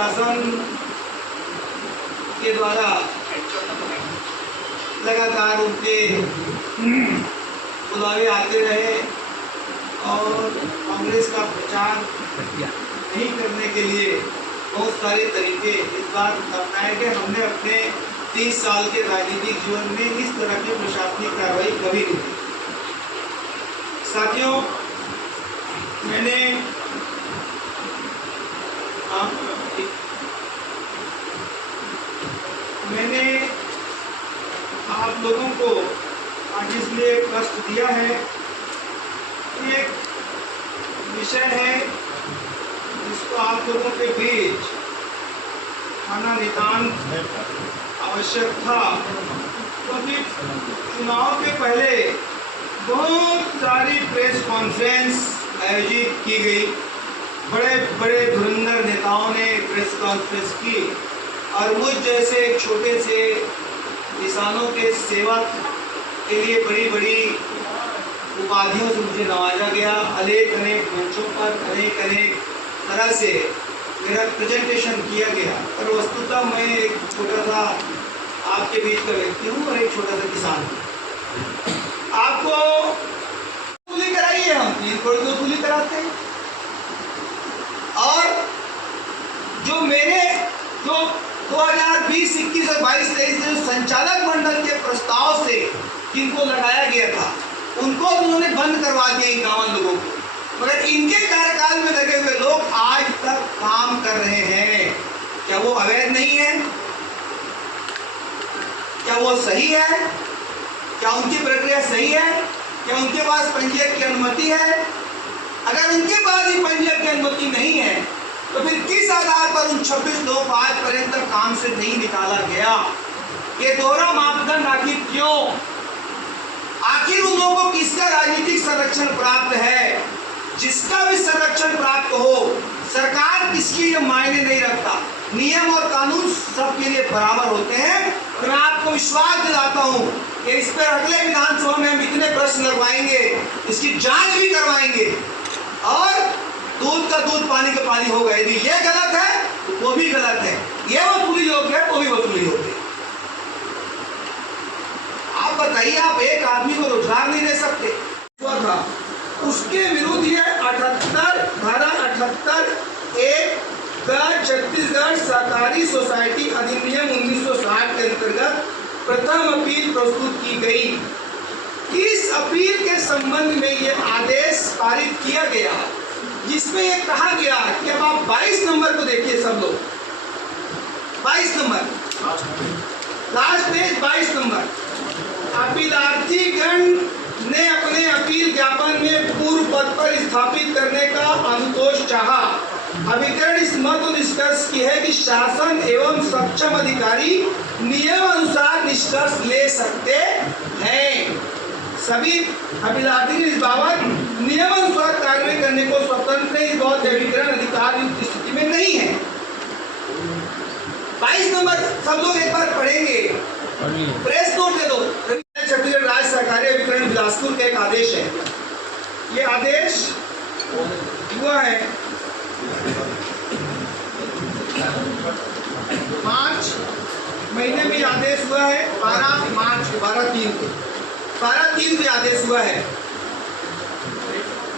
प्रशासन के द्वारा लगातार उनके बुलावे आते रहे और कांग्रेस का प्रचार नहीं करने के लिए बहुत सारे तरीके इस बार अपनाए गए। हमने अपने 30 साल के राजनीतिक जीवन में इस तरह की प्रशासनिक कार्रवाई कभी नहीं की। साथियों, मैंने आप लोगों को आज इसलिए कष्ट दिया है, एक विषय है जिसको आप लोगों के बीच आना नितांत आवश्यक था, क्योंकि चुनाव के पहले बहुत सारी प्रेस कॉन्फ्रेंस आयोजित की गई। बड़े बड़े धुरंधर नेताओं ने प्रेस कॉन्फ्रेंस की और मुझ जैसे एक छोटे से किसानों के सेवक के लिए बड़ी बड़ी उपाधियों से मुझे नवाजा गया। अनेक मंचों पर अनेक तरह से मेरा प्रेजेंटेशन किया गया, पर वस्तुतः मैं एक छोटा सा आपके बीच का व्यक्ति हूँ और एक छोटा सा किसान हूँ। आपको वसूली कराई है, हम 3 करोड़ की वसूली कराते हैं। और जो मेरे जो 2020, 21 और 22, 23 जो संचालक मंडल के प्रस्ताव से जिनको लगाया गया था, उनको उन्होंने बंद करवा दिया 51 लोगों को, मगर इनके कार्यकाल में लगे हुए लोग आज तक काम कर रहे हैं। क्या वो अवैध नहीं है? क्या वो सही है? क्या उनकी प्रक्रिया सही है? क्या उनके पास पंजीयक की अनुमति है? अगर उनके पास ही पंजीयक की अनुमति नहीं है तो फिर किस आधार पर उन 26 लोगों को आज पर्यंत काम से नहीं निकाला गया? ये दोहरा मापदंड आखिर क्यों? आखिर उन लोगों को किसका राजनीतिक संरक्षण प्राप्त है? जिसका भी संरक्षण प्राप्त हो, सरकार किसकी ये मायने नहीं रखता। नियम और कानून सबके लिए बराबर होते हैं। तो मैं आपको विश्वास दिलाता हूं कि इस पर अगले विधानसभा में हम इतने प्रश्न लगवाएंगे, इसकी जांच भी करवाएंगे और दूध का दूध पानी का पानी होगा। यदि ये गलत है तो वो भी गलत है, ये वसूली योग्य है वो भी वसूली योग्य है। आप बताइए, आप एक आदमी को रोजगार नहीं दे सकते था, उसके विरुद्ध ये 78 धारा 78(1) का छत्तीसगढ़ सहकारी सोसाइटी अधिनियम 1960 के अंतर्गत प्रथम अपील प्रस्तुत की गई। इस अपील के संबंध में ये आदेश पारित किया गया, जिसमें ये कहा गया कि अब आप 22 नंबर को देखिए सब लोग। 22 नंबर लास्ट पेज, 22 नंबर। अपीलार्थी गण ने अपने अपील ज्ञापन में पूर्व पद पर स्थापित करने का अनुतोष चाहा। अभिकरण इस मत निष्कर्ष की है कि शासन एवं सक्षम अधिकारी नियम अनुसार निष्कर्ष ले सकते हैं। सभी अभिलाषी इस बाबत नियम अनुसार कार्य करने को स्वतंत्र इस बहुत अभिकरण अधिकार युक्त स्थिति में नहीं है। 22 नंबर सब लोग एक बार पढ़ेंगे, प्रेस नोट दे दो। छत्तीसगढ़ राज्य सहकारी अभिकरण बिलासपुर का एक आदेश है। ये आदेश हुआ है मार्च महीने में आदेश हुआ है, 12/3 को 12/3 को आदेश हुआ है।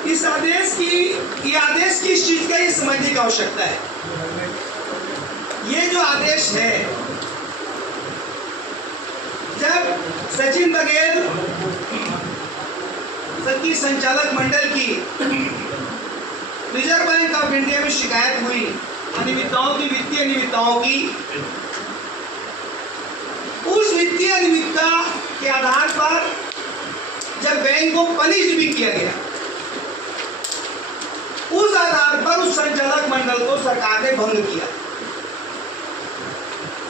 इस आदेश किस चीज का ये समझने की आवश्यकता है। ये जो आदेश है, जब सचिन बघेल की संचालक मंडल की रिजर्व बैंक ऑफ इंडिया में शिकायत हुई अनियमितताओं की, वित्तीय अनियमितताओं की, उस वित्तीय अनियमितता के आधार पर जब बैंक को पनिश भी किया गया, उस आधार पर उस संचालक मंडल को सरकार ने भंग किया।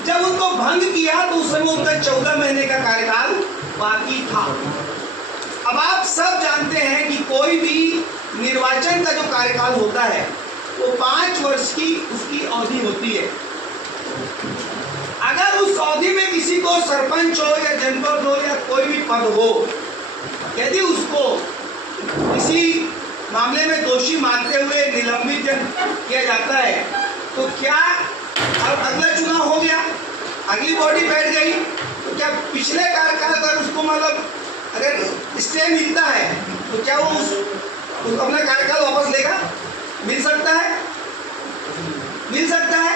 जब उनको भंग किया तो उस समय उनका 14 महीने का कार्यकाल बाकी था। अब आप सब जानते हैं कि कोई भी निर्वाचन का जो कार्यकाल होता है वो 5 वर्ष की उसकी अवधि होती है। अगर उस अवधि में किसी को सरपंच हो या जनपद हो या कोई भी पद हो, यदि उसको किसी मामले में दोषी मानते हुए निलंबित किया जाता है, तो क्या अब अगला चुनाव हो गया, अगली बॉडी बैठ गई, तो क्या पिछले कार्यकाल पर उसको मतलब अगर स्टे मिलता है तो क्या वो उस अपना कार्यकाल वापस लेगा? मिल सकता है, मिल सकता है।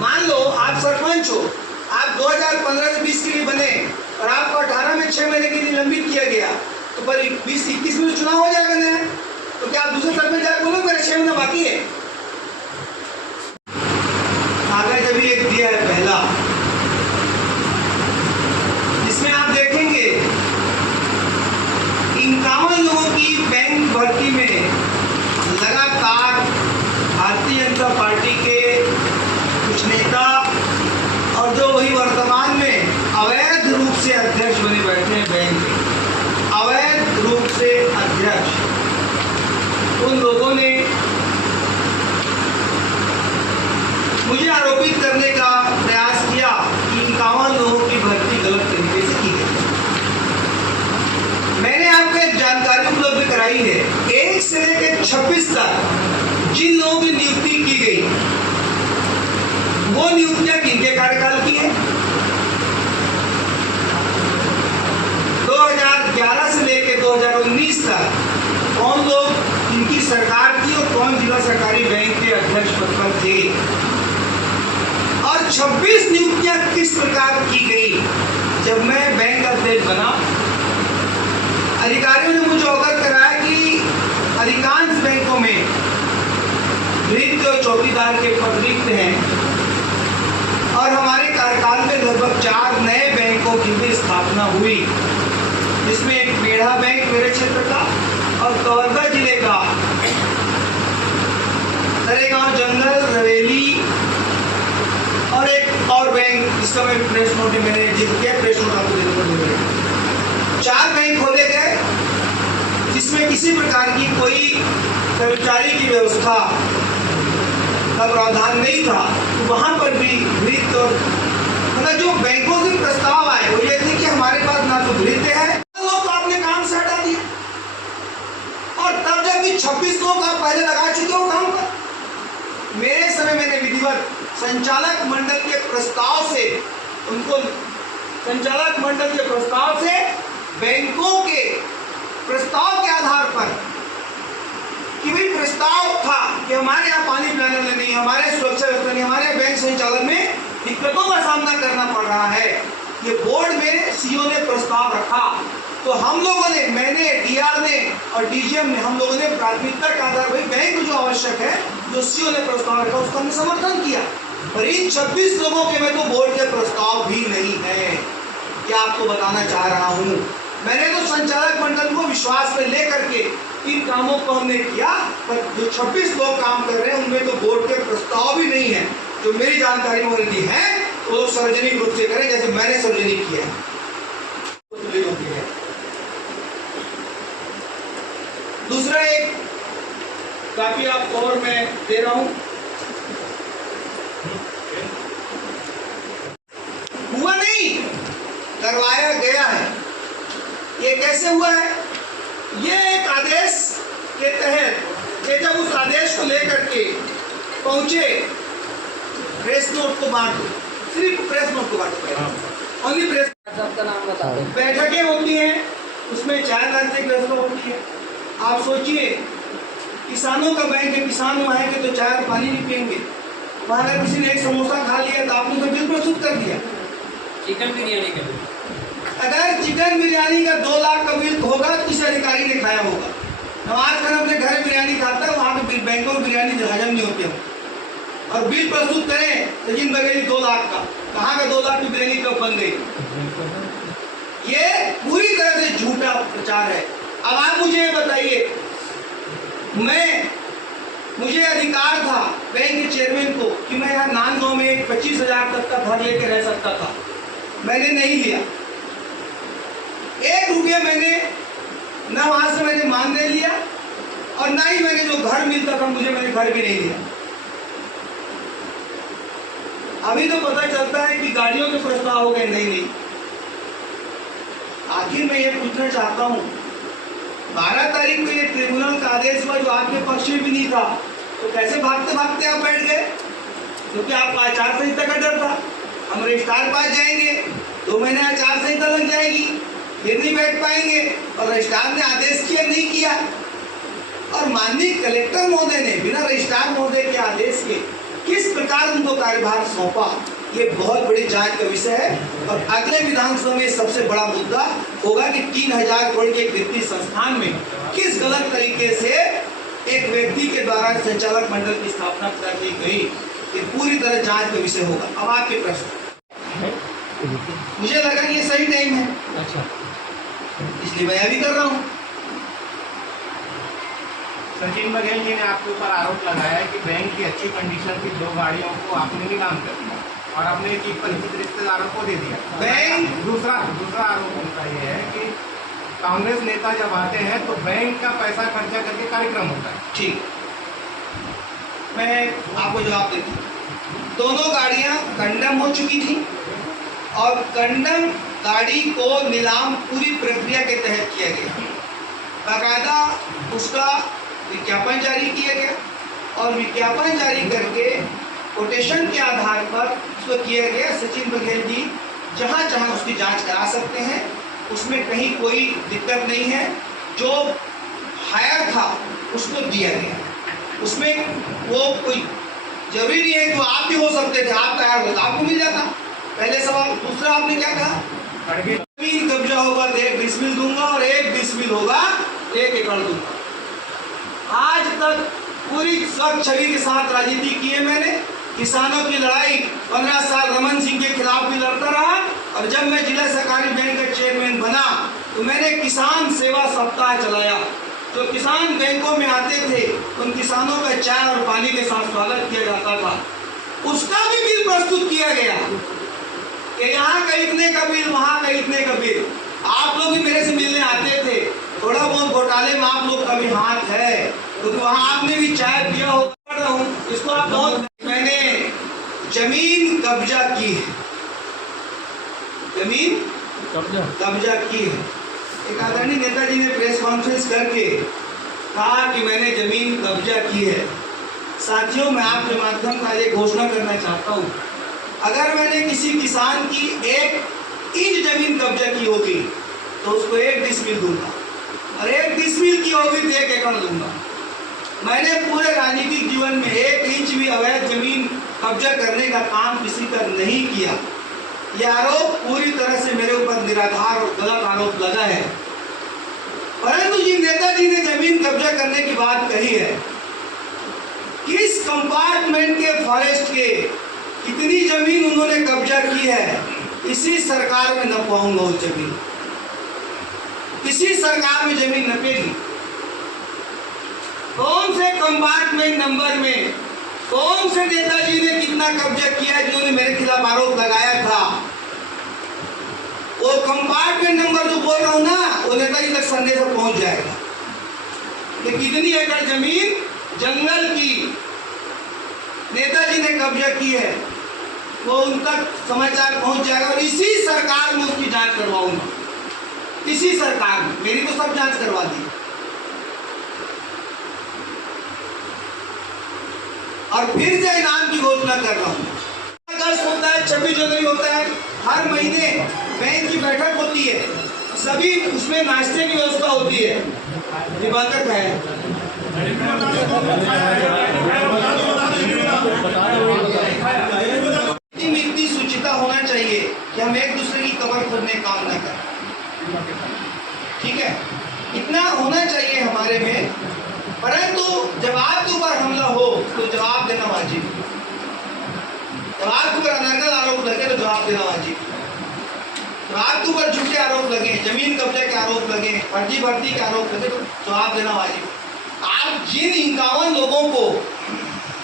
मान लो आप सरपंच हो, आप 2015 से 20 के लिए बने और आपको 18 में 6 महीने के लिए निलंबित किया गया, तो पर 20-21 में चुनाव हो जाएगा नया, तो क्या आप दूसरे सरपंच जाकर बोलोगे मेरा 6 महीना बाकी है? कागज अभी एक दिया है पहला, इसमें आप देखेंगे 51 लोगों की बैंक भर्ती में लगातार भारतीय जनता पार्टी के कुछ नेता और जो वही वर्तमान में अवैध रूप से अध्यक्ष बने बैठे हैं बैंक के, अवैध रूप से अध्यक्ष, उन लोगों ने मुझे आरोपित करने का प्रयास किया कि 51 लोगों की भर्ती गलत तरीके से की गई। मैंने आपको एक जानकारी उपलब्ध कराई है, 1 से लेकर 26 तक जिन लोगों की नियुक्ति की गई, वो नियुक्तियां किनके कार्यकाल की है? 2011 से लेकर 2019 तक कौन लोग इनकी सरकार थी और कौन जिला सरकारी बैंक के अध्यक्ष पद पर थे, और 26 नियुक्तियां किस प्रकार की गई। जब मैं बैंक अध्यक्ष बना, अधिकारियों ने मुझे अवगत कराया कि अधिकांश बैंकों में भृत्य और चौकीदार के पद रिक्त हैं, और हमारे कार्यकाल में लगभग 4 नए बैंकों की भी स्थापना हुई, जिसमें एक मेढ़ा बैंक मेरे क्षेत्र का और कवर्धा जिले का तरेगांव जंगल रवेली और एक और बैंक जिसका मैं प्रेस नोट मैंने जिसके प्रेस नोट आपको देने को 4 बैंक खोले गए, जिसमें किसी प्रकार की कोई कर्मचारी की व्यवस्था का प्रावधान नहीं था। तो वहां पर भी भृत्य और मतलब जो बैंकों से प्रस्ताव आए वो ये थे कि हमारे पास ना तो भृत्य है, लोग आपने काम से हटा दिया, और तब जब 26 लोग आप पहले लगा चुके हो काम पर, मेरे समय मैंने विधिवत संचालक मंडल के प्रस्ताव से उनको संचालक मंडल के प्रस्ताव से बैंकों के प्रस्ताव के आधार पर कि भाई प्रस्ताव था कि हमारे यहाँ पानी पिलाने वाले नहीं, हमारे सुरक्षा व्यवस्था नहीं, हमारे बैंक संचालन में दिक्कतों का सामना करना पड़ रहा है, ये बोर्ड में सीईओ ने प्रस्ताव रखा, तो हम लोगों ने, मैंने, डीआर ने और डीजीएम ने, हम लोगों ने प्राथमिकता के आधार पर बैंक जो आवश्यक है, जो सीईओ ने प्रस्ताव रखा, उसका हमने समर्थन किया। पर इन 26 लोगों के में तो बोर्ड के प्रस्ताव भी नहीं है, क्या आपको बताना चाह रहा हूँ। मैंने तो संचालक मंडल को विश्वास में लेकर के इन कामों को हमने किया, पर जो 26 लोग काम कर रहे हैं उनमें तो बोर्ड के प्रस्ताव भी नहीं है। जो मेरी जानकारी में होती है वो लोग सार्वजनिक रूप से करें, जैसे मैंने सार्वजनिक किया है। दूसरा एक काफी आपको और मैं दे रहा हूं, हुआ नहीं, करवाया गया है। ये कैसे हुआ है? ये एक आदेश के तहत, ये जब उस आदेश को लेकर के पहुंचे, प्रेस नोट को बांट दो, सिर्फ प्रेस नोट को बांटो, ओनली प्रेस। सबका नाम बता दो। बैठकें होती हैं, उसमें 4 तारीख फैसला होती है। आप सोचिए, किसानों का बैंक है, किसान वहाँ आएंगे तो चाय और पानी नहीं पियेंगे, वहाँ अगर किसी ने एक समोसा खा लिया तो आपने तो बिल प्रस्तुत कर दिया। चिकन बिरयानी का, अगर चिकन बिरयानी का 2 लाख का बिल होगा तो किसी अधिकारी ने खाया होगा। नवाज खान अपने घर बिरयानी खाता है, वहाँ पे बैंकों में बिरयानी हजम नहीं होती है, और बिल प्रस्तुत करें सचिन बघेल 2 लाख का, कहाँ का 2 लाख की बिरयानी कब बन गई? ये पूरी तरह से झूठा प्रचार है। अब आप मुझे ये बताइए, मुझे अधिकार था बैंक के चेयरमैन को कि मैं यहाँ नांदगांव में 25,000 तक का घर लेके रह सकता था, मैंने नहीं लिया। 1 रुपया मैंने न वहां से मैंने मानदेय लिया और ना ही मैंने जो घर मिलता था मुझे, मैंने घर भी नहीं लिया। अभी तो पता चलता है कि गाड़ियों के प्रस्ताव हो गए। नहीं, आखिर मैं ये पूछना चाहता हूँ, 12 तारीख को ये ट्रिब्यूनल का आदेश हुआ जो आपके पक्ष में भी नहीं था, तो कैसे भागते भागते आप बैठ गए? क्योंकि आपको आचार संहिता का डर था। हम रजिस्ट्रार पास जाएंगे 2 महीने आचार संहिता लग जाएगी, फिर नहीं बैठ पाएंगे, और रजिस्ट्रार ने आदेश किया नहीं किया। और माननीय कलेक्टर महोदय ने बिना रजिस्ट्रार महोदय के आदेश के किस प्रकार उनको कार्यभार सौंपा, ये बहुत बड़ी जांच का विषय है। और अगले विधानसभा में सबसे बड़ा मुद्दा होगा कि 3000 करोड़ के एक वित्तीय संस्थान में किस गलत तरीके से एक व्यक्ति के द्वारा संचालक मंडल की स्थापना कर दी गई, ये पूरी तरह जांच का विषय होगा। अब आपके प्रश्न, मुझे लगा कि ये सही टाइम है, अच्छा, इसलिए मैं अभी कर रहा हूँ। सचिन बघेल जी ने आपके ऊपर आरोप लगाया है कि बैंक की अच्छी कंडीशन की 2 गाड़ियों को आपने नीलाम कर दिया और अपने की परिचित रिश्तेदारों को दे दिया। बैंक दूसरा आरोप उनका ये है कि कांग्रेस नेता जब आते हैं तो बैंक का पैसा खर्चा करके कार्यक्रम होता है। ठीक, मैं आपको जवाब देता हूँ। दोनों गाड़ियाँ कंडम हो चुकी थी और कंडम गाड़ी को नीलाम पूरी प्रक्रिया के तहत किया गया, बाकायदा उसका विज्ञापन जारी किया गया और विज्ञापन जारी करके कोटेशन के आधार पर उसको किया गया। सचिन बघेल जी जहाँ चाहे उसकी जांच करा सकते हैं, उसमें कहीं कोई दिक्कत नहीं है। जो हायर था उसको दिया गया, उसमें वो कोई जरूरी नहीं है कि आप भी हो सकते थे, आप तैयार होता आपको मिल जाता। पहले सवाल। दूसरा आपने क्या कहा, जमीन कब्जा होगा तो 1 डिसमिल दूंगा और 1 डिसमिल होगा 1 एकड़ दूंगा। आज तक पूरी स्वच्छ छवि के साथ राजनीति की है मैंने। किसानों की लड़ाई 15 साल रमन सिंह के खिलाफ भी लड़ता रहा, और जब मैं जिला सहकारी बैंक का चेयरमैन बना तो मैंने किसान सेवा सप्ताह चलाया। जो किसान बैंकों में आते थे उन किसानों का चाय और पानी के साथ स्वागत किया जाता था। उसका भी बिल प्रस्तुत किया गया कि यहाँ का इतने का बिल, वहाँ का इतने का बिल। आप लोग भी मेरे से मिलने आते थे, थोड़ा बहुत घोटाले में आप लोग का भी हाथ है, क्योंकि वहाँ आपने भी चाय पिया होगा। इसको आप बहुत, मैंने जमीन कब्जा की है, जमीन कब्जा की है। एक आदरणीय नेताजी ने प्रेस कॉन्फ्रेंस करके कहा कि मैंने जमीन कब्जा की है। साथियों, मैं आपके माध्यम से ये घोषणा करना चाहता हूँ, अगर मैंने किसी किसान की 1 इंच जमीन कब्जा की होगी तो उसको 1 डिसमिल दूंगा, और 1 डिसमिल की होगी तो 1 एकड़ दूंगा। मैंने पूरे राजनीतिक जीवन में 1 इंच भी अवैध जमीन कब्जा करने का काम किसी का नहीं किया। यह आरोप पूरी तरह से मेरे ऊपर निराधार और गलत आरोप लगा है। परंतु जिन नेताजी ने जमीन कब्जा करने की बात कही है, किस कंपार्टमेंट के फॉरेस्ट के कितनी जमीन उन्होंने कब्जा की है, इसी सरकार में न पाऊंगा उस जमीन, इसी सरकार में जमीन नपेगी। कौन से कंपार्टमेंट नंबर में कौन से नेताजी ने कितना कब्जा किया है जिन्होंने मेरे खिलाफ आरोप लगाया था, वो कंपार्टमेंट नंबर जो बोल रहा हूं ना, वो नेताजी तक संदेश पहुंच जाएगा कि कितनी एकड़ जमीन जंगल की नेताजी ने कब्जा की है, वो उन तक समाचार पहुंच जाएगा। और इसी सरकार में उसकी जांच करवाऊंगा, इसी सरकार में। मेरी तो सब जांच करवा दी, और फिर से इनाम की घोषणा कर रहा हूँ। अगस्त होता है, 26 जनवरी होता है, हर महीने बैंक की बैठक होती है, सभी उसमें नाश्ते की व्यवस्था होती है। दिवाकर है इतनी सूचिता होना चाहिए कि हम एक दूसरे की कब्र खोदने काम न करें, ठीक है, इतना होना चाहिए हमारे में। परंतु जब आपके ऊपर हमला हो तो जवाब देना वाजिब, जब आपके ऊपर अनर्गल आरोप लगे तो जवाब देना वाजिब, जब आपके ऊपर झूठे आरोप लगे, जमीन कब्जे के आरोप लगे, फर्जी भर्ती के आरोप लगे तो जवाब देना वाजिब। आप जिन 51 लोगों को,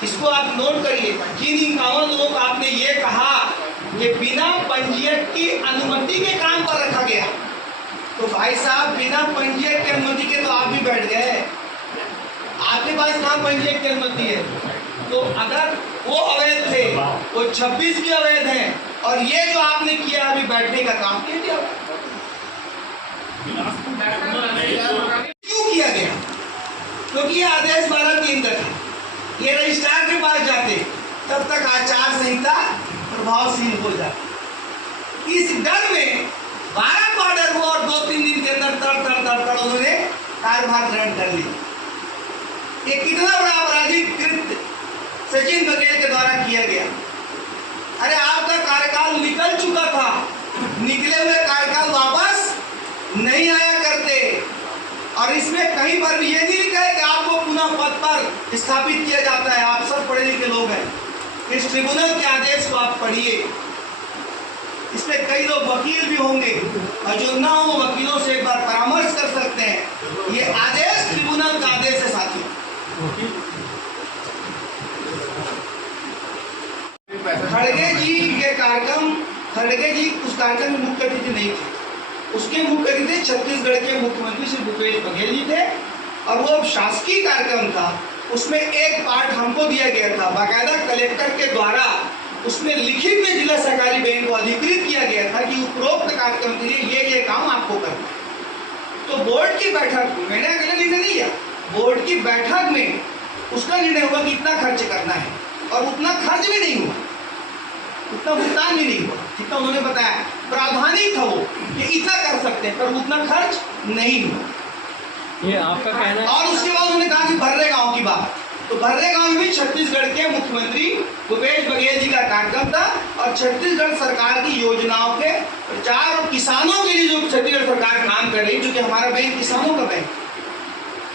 इसको आप नोट करिए, जिन 51 लोगों को आपने ये कहा कि बिना पंजीयक की अनुमति के काम पर रखा गया, तो भाई साहब बिना पंजीयक की अनुमति के तो आप भी बैठ गए, आपके पास कहाँ पंजीयक की अनुमति है। तो अगर वो अवैध थे, वो 26 भी अवैध हैं, और ये जो आपने किया अभी बैठने का काम किया, क्यों किया गया? क्योंकि ये आदेश 12 3 तक है। ये रजिस्ट्रार के पास जाते तब तब तक आचार संहिता प्रभावशील हो जाए। इस डर में 12 को ऑर्डर हुआ और 2-3 दिन के अंदर तड़ उन्होंने कार्यभार ग्रहण कर लिया। ये कितना बड़ा आपराधिक कृत्य सचिन बघेल के द्वारा किया गया। अरे आपका कार्यकाल निकल चुका था, निकले हुए कार्यकाल वापस नहीं आया करते। और इसमें कहीं पर भी ये नहीं लिखा है कि आपको पुनः पद पर स्थापित किया जाता है। आप सब पढ़े लिखे लोग हैं, इस ट्रिब्यूनल के आदेश को आप पढ़िए। इसमें कई लोग वकील भी होंगे और जो ना हो वकीलों से एक बार परामर्श कर सकते हैं। ये आदेश ट्रिब्यूनल का आदेश है साथियों। खड़गे जी के कार्यक्रम, खड़गे जी उस कार्यक्रम में मुख्य अतिथि नहीं थे। उसके मुख्य अतिथि छत्तीसगढ़ के मुख्यमंत्री श्री भूपेश बघेल जी थे और वो शासकीय कार्यक्रम था। उसमें एक पार्ट हमको दिया गया था, बाकायदा कलेक्टर के द्वारा उसमें लिखित में जिला सहकारी बैंक को अधिकृत किया गया था कि उपरोक्त कार्यक्रम के लिए ये काम आपको करना है। तो बोर्ड की बैठक में मैंने अगला निर्णय नहीं लिया, बोर्ड की बैठक में उसका निर्णय हुआ कि इतना खर्च करना है और उतना खर्च भी नहीं हुआ, उतना भुगतान भी नहीं हुआ जितना उन्होंने बताया। प्रावधानिक था वो कि इतना कर सकते हैं पर उतना खर्च नहीं हुआ। ये आपका कहना है। और उसके बाद उन्होंने कहा कि भर्रे गांव की बात, तो भर्रे गांव में भी छत्तीसगढ़ के मुख्यमंत्री भूपेश बघेल जी का कार्यक्रम था और छत्तीसगढ़ सरकार की योजनाओं के प्रचार और किसानों के लिए जो छत्तीसगढ़ सरकार काम कर रही है, जो कि हमारा बैंक किसानों का बैंक,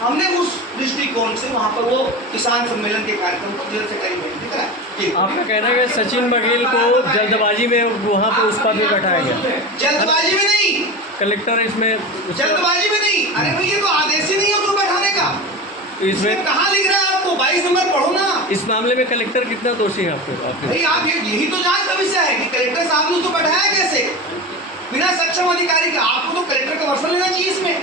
हमने उस दृष्टिकोण से वहाँ पर वो किसान सम्मेलन के कार्यक्रम को जिला सहकारी बैंक में कराया। आपका कहना है कि सचिन बघेल को जल्दबाजी में वहाँ पर उस पद पे बैठाया गया। जल्दबाजी में नहीं, कलेक्टर इसमें जल्दबाजी में नहीं। अरे भाई ये तो आदेश ही नहीं है उसको बैठाने का। इसमें कहाँ लिख रहा है आपको? 22 नंबर पढ़ो ना। इस मामले में कलेक्टर कितना दोषी है आपके? भाई आप यही तो जांच का विषय है कि कलेक्टर साहब ने उसको बैठाया कैसे बिना सक्षम अधिकारी का। आपको तो कलेक्टर का वर्षन लेना चाहिए इसमें।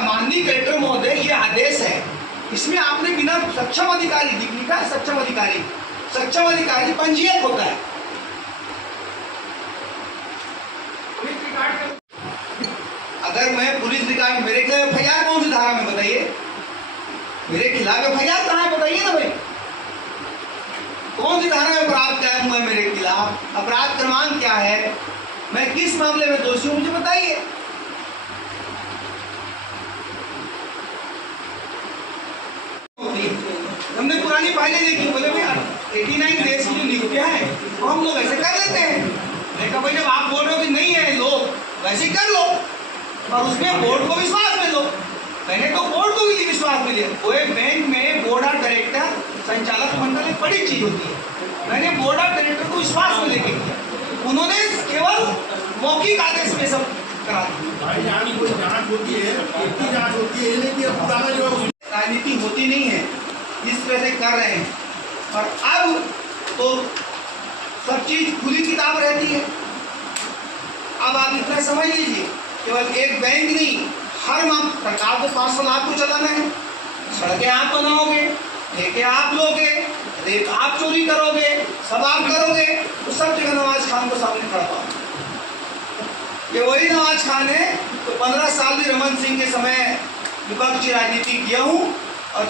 माननीय कलेक्टर महोदय, ये आदेश है, इसमें आपने बिना सक्षम अधिकारी लिखा है। सक्षम अधिकारी, सक्षम अधिकारी पंजीयक होता है। अगर मैं पुलिस रिकॉर्ड, मेरे खिलाफ एफआईआर कौन सी धारा में बताइए? मेरे खिलाफ एफआईआर कहाँ है बताइए ना भाई। कौन सी धारा में अपराध क्या हुआ है मेरे खिलाफ? अपराध क्रमांक क्या है? मैं किस मामले में दोषी हूँ मुझे बताइए। हमने पुरानी फाइलें देखी, बोले भैया 89 देश की जो नियुक्तियां हैं तो हम लोग ऐसे कर लेते हैं। देखा भाई जब आप बोल रहे हो कि नहीं है लोग, वैसे ही कर लो और उसमें बोर्ड को विश्वास में लो। मैंने तो बोर्ड को भी विश्वास में लिया। वो एक बैंक में बोर्ड ऑफ डायरेक्टर, संचालक मंडल एक बड़ी चीज होती है। मैंने बोर्ड ऑफ डायरेक्टर को विश्वास में लेके किया, उन्होंने केवल मौखिक आदेश में सब करा दिया। राजनीति होती नहीं है जिस तरह से कर रहे हैं। और अब तो सब चीज खुली किताब रहती है। अब आप इतना समझ लीजिए, केवल एक बैंक नहीं, हर माह सरकार को 500 लाख को चलाना है। सड़कें आप बनाओगे, ठेके आप लोगे, रेत आप चोरी करोगे, सब आप करोगे, तो सब जगह नवाज खान को सामने खड़ा हुआ। ये वही नवाज खान है तो 15 साल भी रमन सिंह के समय विपक्षी राजनीति किया हूँ और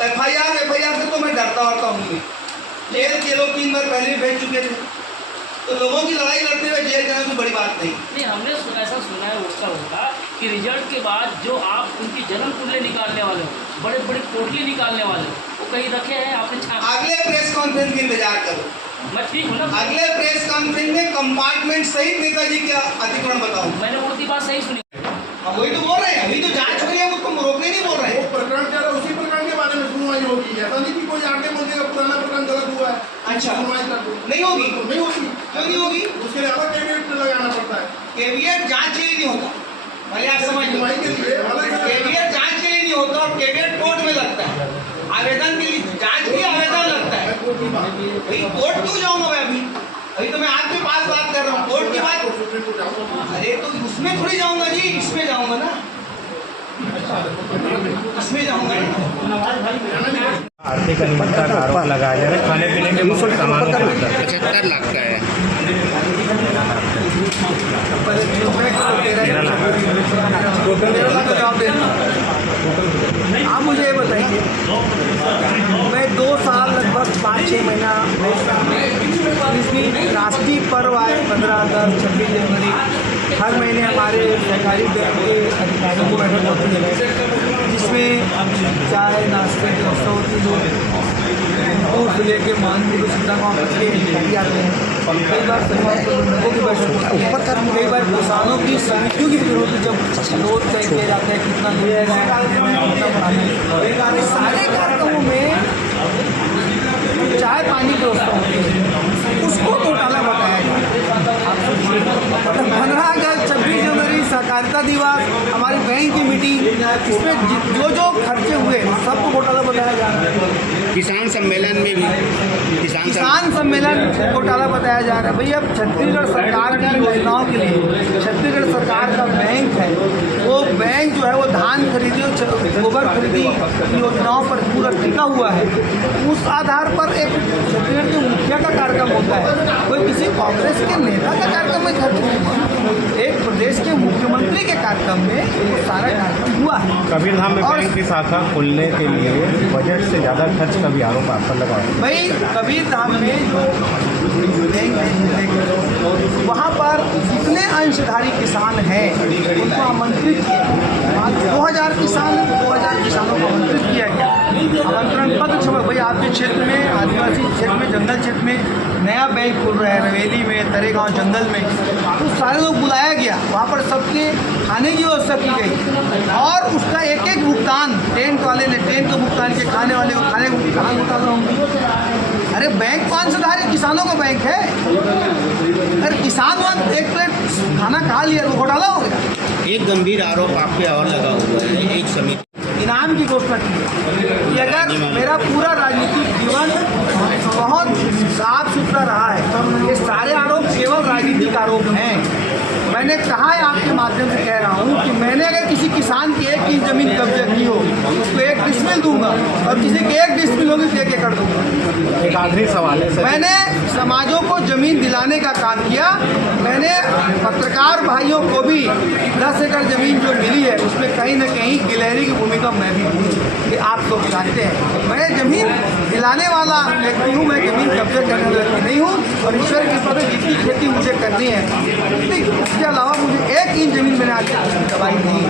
एफआईआर से तो मैं डरता हूँ। जेल के लोग 3 बार पहले भी भेज चुके थे, तो लोगों की लड़ाई लड़ते हुए जेल जाना कोई बड़ी बात नहीं। हमने ऐसा सुना है उसका होगा कि रिजल्ट के बाद जो आप उनकी जन्म कुंडली निकालने वाले हो, बड़े बड़े पोटली निकालने वाले हो, वो कहीं रखे हैं आपने छाप? अगले प्रेस कॉन्फ्रेंस की इंतजार करो। मैं ठीक हूँ ना? अगले प्रेस कॉन्फ्रेंस में कंपार्टमेंट सहित नेताजी का अतिक्रमण बताऊँ। मैंने उनकी बात सही सुनी। अब वही तो बोल रहे हैं, अभी तो जांच हो रही है, उसको रोकने नहीं बोल रहे हैं। वो प्रकरण क्या है, उसी प्रकरण के बारे में सुनवाई होगी। ऐसा नहीं कि कोई आगे बोल देगा पुराना प्रकरण गलत हुआ है, अच्छा सुनवाई कर दो। नहीं होगी, नहीं होगी। क्यों नहीं होगी? उसके लिए अलग कैबिनेट में लगाना पड़ता है। कैबिनेट जांच के लिए नहीं होता, भले आप समझ लो। सुनवाई के लिए अलग कैबिनेट जांच के लिए नहीं होता और कैबिनेट कोर्ट में लगता है। आवेदन के लिए जांच के लिए आवेदन लगता है। भाई कोर्ट क्यों जाऊंगा मैं अभी तो मैं आपके पास बात कर रहा हूँ। कोर्ट की बात, अरे तो उसमें थोड़ी जाऊंगा जी, इसमें जाऊंगा ना, इसमें जाऊंगा ना। आर्थिक अनियमितता का आरोप लगाया जा रहा है। खाने पीने के सामानों का 75 लाख का है। 13 लाख। आप मुझे ये बताइए, मैं 2 साल लगभग 5-6 महीना जिस भी राष्ट्रीय पर्व आए 15 अगस्त 26 जनवरी, हर महीने हमारे सरकारी बैंक के अधिकारियों को बैठक होती है, जिसमें चाय नाश्ते की व्यवस्था होती है। दूर से लेके मानपुर सीधा गाँव तक के अधिकारी आते हैं। कई बार सरकारी प्रबंधकों की बैठक होती है, कई बार किसानों की समितियों की बैठक होती है, जब रोज तय किया जाता है कितना कितना बढ़ाना है। सारे कार्यक्रमों में चाय पानी की व्यवस्था होती है, उसको घोटाला बताया जाता है। 15 अगस्त 26 जनवरी सहकारिता दिवस, हमारी बैंक की मीटिंग, इसमें जो खर्चे हुए सबको घोटाला बताया जा रहा है। किसान सम्मेलन में भी किसान सम्मेलन घोटाला बताया जा रहा है। भैया छत्तीसगढ़ सरकार की योजनाओं के लिए छत्तीसगढ़ सरकार का बैंक है, वो बैंक जो है वो धान खरीदी और गोबर खरीदी योजनाओं पर पूरा टिका हुआ है। उस आधार पर एक छत्तीसगढ़ के मुखिया का कार्यक्रम होता है, कोई किसी कांग्रेस के नेता का कार्यक्रम में खर्च हुआ, एक प्रदेश के मुख्यमंत्री के कार्यक्रम में वो सारा कार्यक्रम हुआ है। कबीरधाम में और बैंक की शाखा खोलने के लिए बजट से ज़्यादा खर्च का भी आरोप आप पर लगा है। भाई कबीरधाम में जो बैंक है वहाँ पर जितने अंशधारी किसान हैं उनको आमंत्रित किया, 2000 किसानों को आमंत्रित किया गया। आमंत्रण पत्र छपा, भाई आपके क्षेत्र में, आदिवासी क्षेत्र में, जंगल क्षेत्र में नया बैंक खुल रहा है, रवेली में, तरेगांव जंगल में, तो सारे लोग बुलाया गया। वहाँ पर सबके खाने की व्यवस्था की गई और उसका एक एक भुगतान टेंट वाले ने टेंट का भुगतान किया, खाने वाले को खाने को कहाँ घोटाला होंगे। अरे बैंक 500 किसानों का बैंक है, अरे किसान वहाँ एक प्लेट खाना खा लिया तो घोटाला हो गया। एक गंभीर आरोप आप पे और लगा हुआ है, एक समिति इनाम की घोषणा की है कि अगर मेरा पूरा राजनीतिक जीवन बहुत साफ सुथरा रहा है, ये सारे आरोप केवल राजनीतिक आरोप हैं। मैंने कहा है, आपके माध्यम से कह रहा हूँ कि मैंने अगर किसी किसान की 1 इंच जमीन कब्जे की हो उसको 1 डिसमिल दूंगा और किसी की 1 डिसमिल होगी तो 1 एकड़ दूंगा। एक आखिरी सवाल है सर, मैंने समाजों को जमीन दिलाने का काम किया। मैंने पत्रकार भाइयों को भी 10 एकड़ जमीन जो मिली है उसमें कहीं ना कहीं गिलहरी की भूमिका मैं भी हूँ, कि आप लोग जानते हैं मैं जमीन दिलाने वाला व्यक्ति हूँ, मैं जमीन कब्जे करने वाला व्यक्ति नहीं हूँ। और ईश्वर की कृपा से जितनी खेती मुझे करनी है, इसके अलावा मुझे 1 इंच जमीन मैंने आज तक दबाई नहीं है।